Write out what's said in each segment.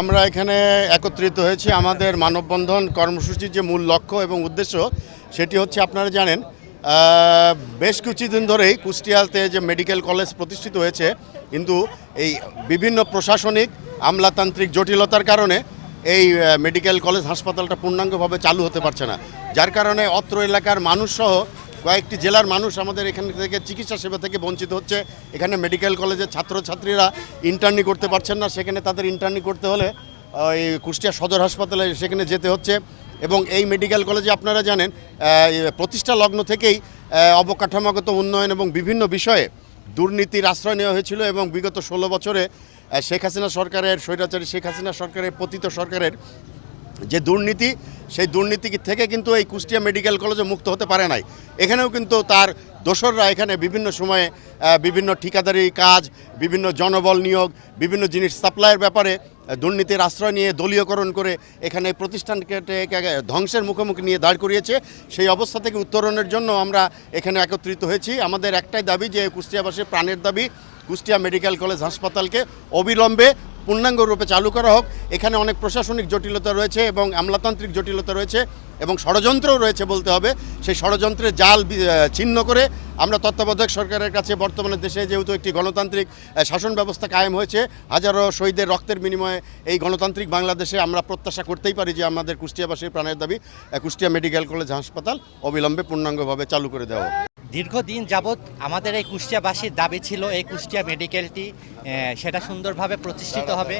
আমরা এখানে একত্রিত হয়েছি। আমাদের মানববন্ধন কর্মসূচির যে মূল লক্ষ্য এবং উদ্দেশ্য, সেটি হচ্ছে আপনারা জানেন বেশ কিছুদিন ধরেই কুষ্টিয়াতে যে মেডিকেল কলেজ প্রতিষ্ঠিত হয়েছে, কিন্তু এই বিভিন্ন প্রশাসনিক, আমলাতান্ত্রিক জটিলতার কারণে এই মেডিকেল কলেজ হাসপাতালটা পূর্ণাঙ্গভাবে চালু হতে পারছে না। যার কারণে অত্র এলাকার মানুষসহ কয়েকটি জেলার মানুষ আমাদের এখান থেকে চিকিৎসা সেবা থেকে বঞ্চিত হচ্ছে। এখানে মেডিকেল কলেজের ছাত্রছাত্রীরা ইন্টার্নি করতে পারছেন না। সেখানে তাদের ইন্টার্নি করতে হলে, ওই কুষ্টিয়া সদর হাসপাতালে সেখানে যেতে হচ্ছে। এবং এই মেডিকেল কলেজে আপনারা জানেন প্রতিষ্ঠা লগ্ন থেকেই অবকাঠামোগত উন্নয়ন এবং বিভিন্ন বিষয়ে দুর্নীতির আশ্রয় নেওয়া হয়েছিল এবং বিগত ষোলো বছরে শেখ হাসিনা সরকারের, স্বৈরাচারী শেখ হাসিনা সরকারের, পতিত সরকারের যে দুর্নীতি, সেই দুর্নীতি থেকে কিন্তু এই কুষ্টিয়া মেডিকেল কলেজে মুক্ত হতে পারে নাই। এখানেও কিন্তু তার দোসররা এখানে বিভিন্ন সময়ে বিভিন্ন ঠিকাদারি কাজ, বিভিন্ন জনবল নিয়োগ, বিভিন্ন জিনিস সাপ্লাইয়ের ব্যাপারে দুর্নীতির আশ্রয় নিয়ে দলীয়করণ করে এখানে প্রতিষ্ঠানকে ধ্বংসের মুখোমুখি নিয়ে দাঁড় করিয়েছে। সেই অবস্থা থেকে উত্তরণের জন্য আমরা এখানে একত্রিত হয়েছি। আমাদের একটাই দাবি যে কুষ্টিয়াবাসীর প্রাণের দাবি কুষ্টিয়া মেডিকেল কলেজ হাসপাতালকে অবিলম্বে পূর্ণাঙ্গ রূপে চালু করা হোক। এখানে অনেক প্রশাসনিক জটিলতা রয়েছে এবং আমলাতান্ত্রিক জটিলতা রয়েছে এবং ষড়যন্ত্রও রয়েছে বলতে হবে। সেই ষড়যন্ত্রের জাল ছিন্ন করে আমরা তত্ত্বাবধায়ক সরকারের কাছে বর্তমানে দেশে যেহেতু একটি গণতান্ত্রিক শাসন ব্যবস্থা কায়েম হয়েছে, হাজারো শহীদের রক্তের বিনিময়ে এই গণতান্ত্রিক বাংলাদেশে আমরা প্রত্যাশা করতেই পারি যে আমাদের কুষ্টিয়াবাসীর প্রাণের দাবি কুষ্টিয়া মেডিকেল কলেজ হাসপাতাল অবিলম্বে পূর্ণাঙ্গভাবে চালু করে দেওয়া দীর্ঘদিন যাবৎ আমাদের এই কুষ্টিয়াবাসীর দাবি ছিল এই কুষ্টিয়া মেডিকেলটি সেটা সুন্দরভাবে প্রতিষ্ঠিত হবে।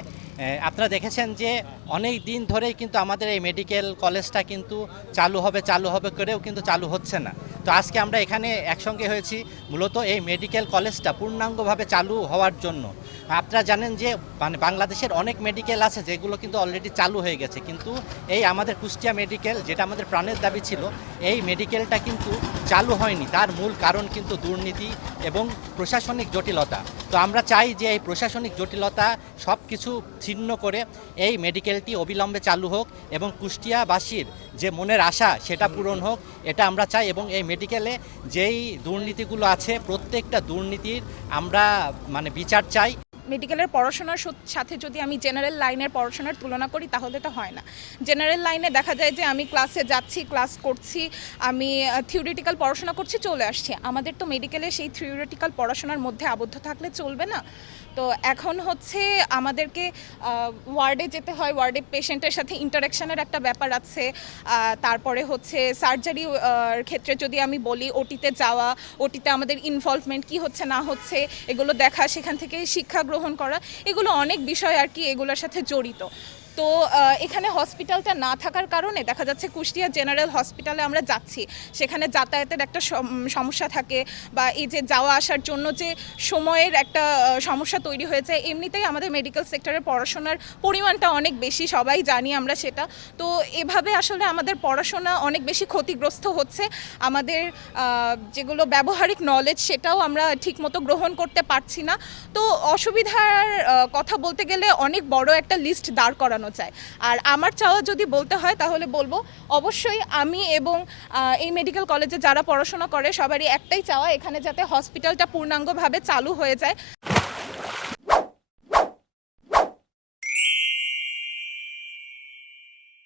আপনারা দেখেছেন যে অনেক দিন ধরেই কিন্তু আমাদের এই মেডিকেল কলেজটা কিন্তু চালু হবে চালু হবে করেও কিন্তু চালু হচ্ছে না। তো আজকে আমরা এখানে একসঙ্গে হয়েছি মূলত এই মেডিকেল কলেজটা পূর্ণাঙ্গভাবে চালু হওয়ার জন্য। আপনারা জানেন যে মানে বাংলাদেশের অনেক মেডিকেল আছে যেগুলো কিন্তু অলরেডি চালু হয়ে গেছে। কিন্তু এই আমাদের কুষ্টিয়া মেডিকেল যেটা আমাদের প্রাণের দাবি ছিল, এই মেডিকেলটা কিন্তু চালু হয়নি। তার মূল কারণ কিন্তু দুর্নীতি এবং প্রশাসনিক জটিলতা। তো আমরা চাই যে এই প্রশাসনিক জটিলতা সব কিছু ছিন্ন করে এই মেডিকেলটি অবিলম্বে চালু হোক এবং কুষ্টিয়াবাসীর যে মনের আশা সেটা পূরণ হোক, এটা আমরা চাই এবং এই মেডিকেলে যেই দুর্নীতিগুলো আছে, প্রত্যেকটা দুর্নীতির আমরা মানে বিচার চাই। মেডিকেলের পড়াশোনার সাথে যদি আমি জেনারেল লাইনের পড়াশোনার তুলনা করি, তাহলে তো হয় না। জেনারেল লাইনে দেখা যায় যে আমি ক্লাসে যাচ্ছি ক্লাস করছি, আমি থিওরিটিক্যাল পড়াশোনা করছি, চলে আসছি। আমাদের তো মেডিকেলে সেই থিওরিটিক্যাল পড়াশোনার মধ্যে আবদ্ধ থাকলে চলবে না। তো এখন হচ্ছে আমাদেরকে ওয়ার্ডে যেতে হয় ওয়ার্ডে পেশেন্টের সাথে ইন্টারাকশনের একটা ব্যাপার আছে। তারপরে হচ্ছে সার্জারি ক্ষেত্রে যদি আমি বলি ওটিতে যাওয়া ওটিতে আমাদের ইনভলভমেন্ট কি হচ্ছে, না হচ্ছে, এগুলো দেখা, সেখান থেকে শিক্ষা গ্রহণ করা এগুলো অনেক বিষয় আর কি এগুলোর সাথে জড়িত। তো এখানে হসপিটালটা না থাকার কারণে দেখা যাচ্ছে কুষ্টিয়া জেনারেল হসপিটালে আমরা যাচ্ছি। সেখানে যাতায়াতের একটা সম- সমস্যা থাকে বা এই যে যাওয়া আসার জন্য যে সময়ের একটা সমস্যা তৈরি হয়েছে এমনিতেই আমাদের মেডিকেল সেক্টরের পড়াশোনার পরিমাণটা অনেক বেশি, সবাই জানি আমরা সেটা। তো, এভাবে আসলে আমাদের পড়াশোনা অনেক বেশি ক্ষতিগ্রস্ত হচ্ছে। আমাদের যেগুলো ব্যবহারিক নলেজ সেটাও আমরা ঠিকমতো গ্রহণ করতে পারছি না। তো, অসুবিধার কথা বলতে গেলে অনেক বড় একটা লিস্ট দাঁড় করানো যায় আর আমার চাওয়া যদি বলতে হয়, তাহলে বলব, অবশ্যই আমি এবং এই মেডিকেল কলেজে যারা পড়াশোনা করে, সবারই একটাই চাওয়া, এখানে যাতে হসপিটালটা পূর্ণাঙ্গভাবে চালু হয়ে যায়।